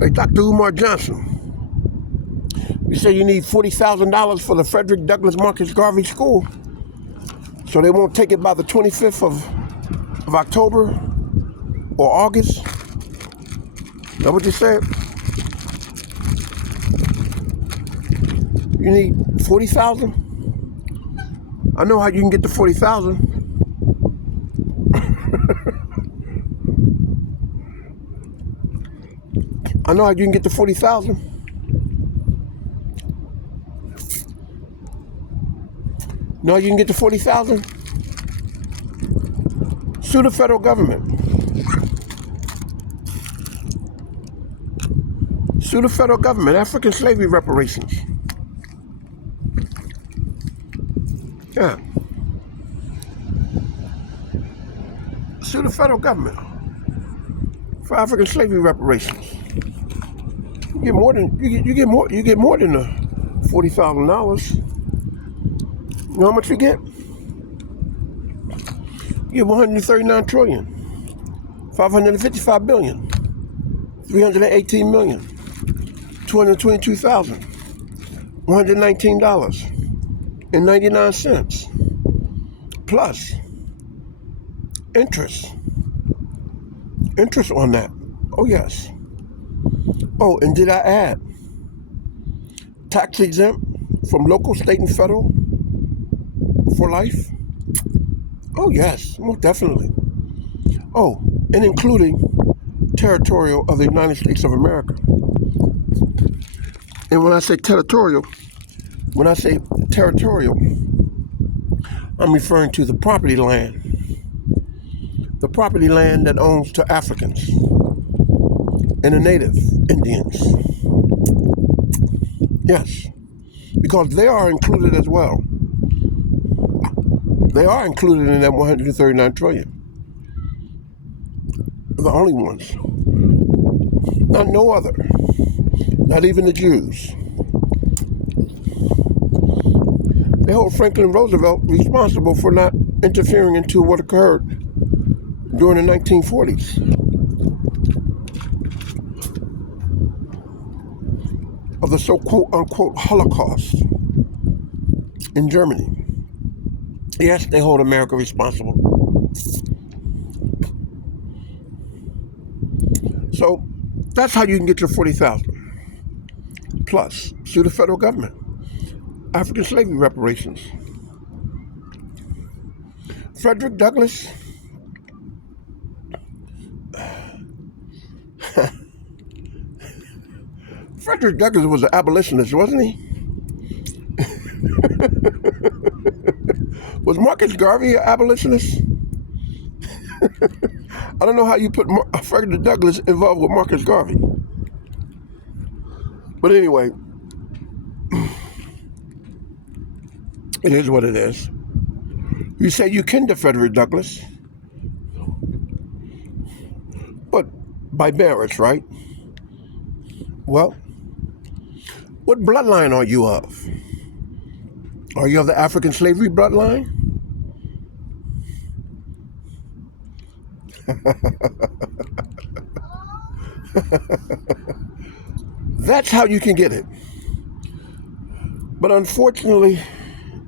Hey, Dr. Umar Johnson, you say you need $40,000 for the Frederick Douglass Marcus Garvey School, so they won't take it by the 25th of October or August? Is that what you said? You need 40,000? I know how you can get the 40,000. I know how you can get the 40,000. Know how you can get the 40,000? Sue the federal government. Sue the federal government. African slavery reparations. Yeah. Sue the federal government for African slavery reparations. You get more than the $40,000. You know how much you get? You get 139 trillion, 555 billion, 318 million, 222,000, $119.99 plus interest on that. Oh yes. Oh, and did I add tax exempt from local, state, and federal for life? Oh yes, most definitely. Oh, and including territorial of the United States of America. And when I say territorial, I'm referring to the property land. The property land that owns to Africans and the native Indians. Yes, because they are included as well. They are included in that 139 trillion. The only ones. Not no other. Not even the Jews. They hold Franklin Roosevelt responsible for not interfering into what occurred during the 1940s. Of the so quote-unquote Holocaust in Germany. Yes, they hold America responsible. So that's how you can get your 40,000. Plus, sue the federal government. African slavery reparations. Frederick Douglass. Frederick Douglass was an abolitionist, wasn't he? Was Marcus Garvey an abolitionist? I don't know how you put Frederick Douglass involved with Marcus Garvey. But anyway, it is what it is. You say you can to Frederick Douglass, but by marriage, right? Well, what bloodline are you of? Are you of the African slavery bloodline? That's how you can get it. But unfortunately,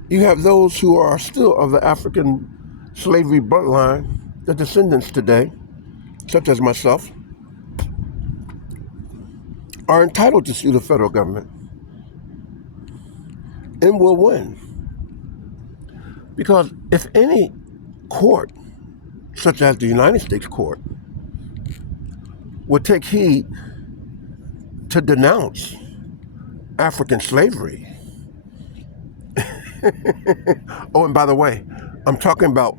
you have those who are still of the African slavery bloodline, the descendants today, such as myself, are entitled to sue the federal government and will win. Because if any court, such as the United States court, would take heed to denounce African slavery. Oh, and by the way, I'm talking about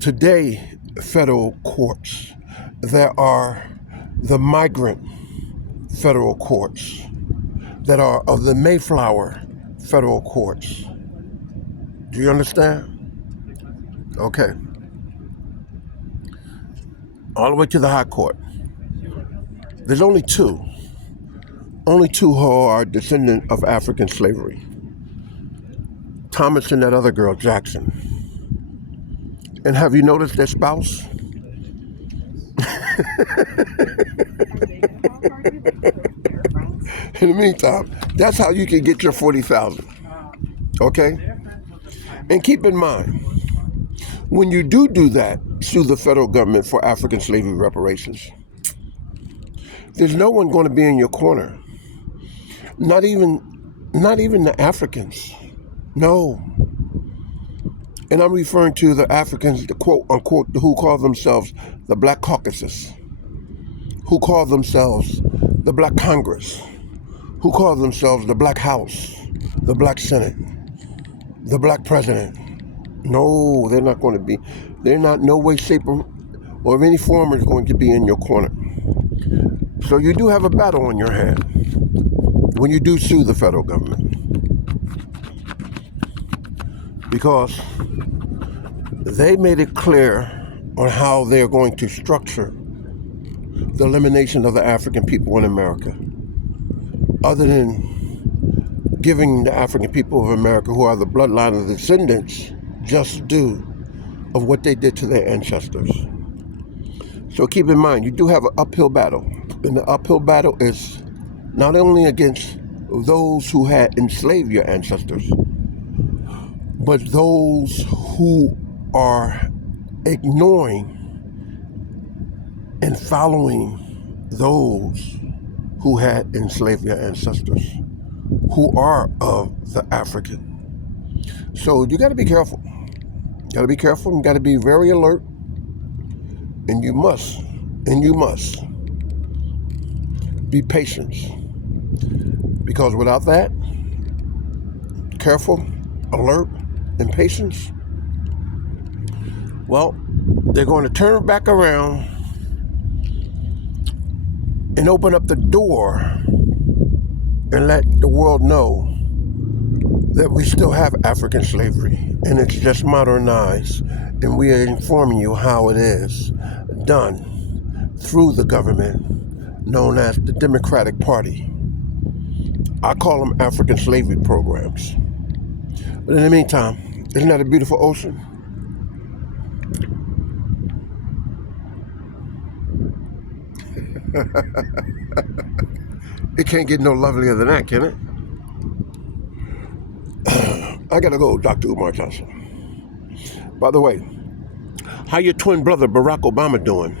today federal courts. There are the migrant federal courts that are of the Mayflower federal courts. Do you understand? Okay. All the way to the high court. There's only two who are descendant of African slavery. Thomas and that other girl, Jackson. And have you noticed their spouse? In the meantime, that's how you can get your 40,000. Okay? And keep in mind, when you do that, sue the federal government for African slavery reparations, there's no one going to be in your corner. Not even the Africans. No. And I'm referring to the Africans, the quote unquote, who call themselves the Black Caucasus, who call themselves the Black Congress, who call themselves the Black House, the Black Senate, the Black President. No, they're not going to be. They're not no way, shape, or of any form is going to be in your corner. So you do have a battle on your hand when you do sue the federal government, because they made it clear on how they're going to structure the elimination of the African people in America, other than giving the African people of America, who are the bloodline of the descendants, just due of what they did to their ancestors. So keep in mind, you do have an uphill battle. And the uphill battle is not only against those who had enslaved your ancestors, but those who are ignoring and following those who had enslaved your ancestors, who are of the African. So you got to be careful. You got to be careful. You got to be very alert. And you must be patient. Because without that, careful, alert, and patience, well, they're going to turn back around and open up the door and let the world know that we still have African slavery, and it's just modernized, and we are informing you how it is done through the government known as the Democratic Party. I call them African slavery programs. But in the meantime, isn't that a beautiful ocean? It can't get no lovelier than that, can it? I gotta go, Dr. Umar Johnson. By the way, how your twin brother Barack Obama doing?